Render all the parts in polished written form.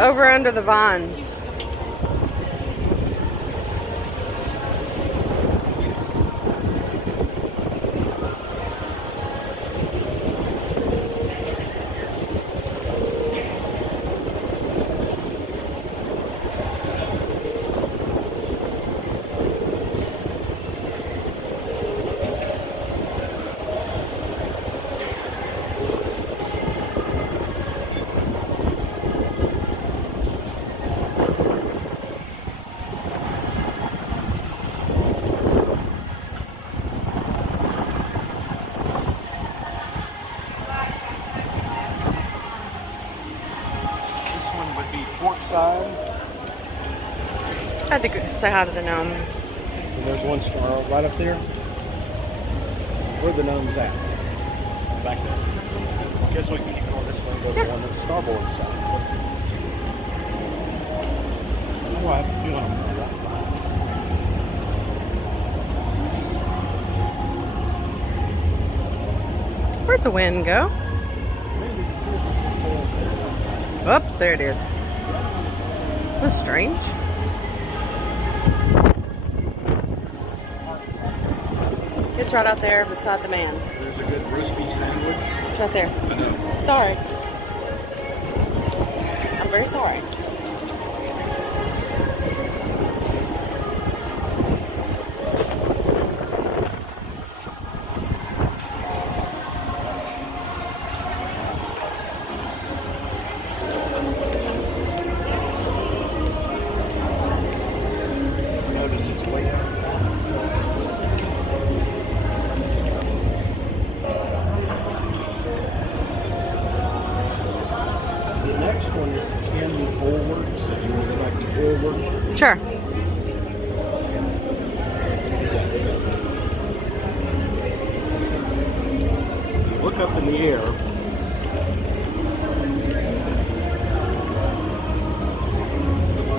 over under the vines. Port side. I had to say hi to the gnomes. And there's one star right up there. Where are the gnomes at? Back there. I guess we can ignore this one and go to the one that's starboard side. I don't know why I have a feeling I'm going to walk behind. Where'd the wind go? Oh, there it is. That's strange. It's right out there beside the man. There's a good roast beef sandwich. It's right there. I know. Sorry. I'm very sorry. Notice it's way out. The next one is 10 forward, so you want to go back to forward. Sure. See that? You look up in the air.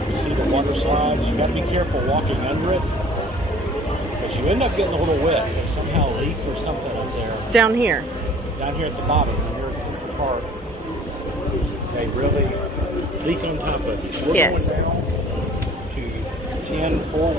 You see the water slides. You got to be careful walking under it, because you end up getting a little wet. They somehow leak or something up there. Down here. Down here at the bottom, here at Central Park. They really leak on top of you. So we're Yes. going down to 10 forward.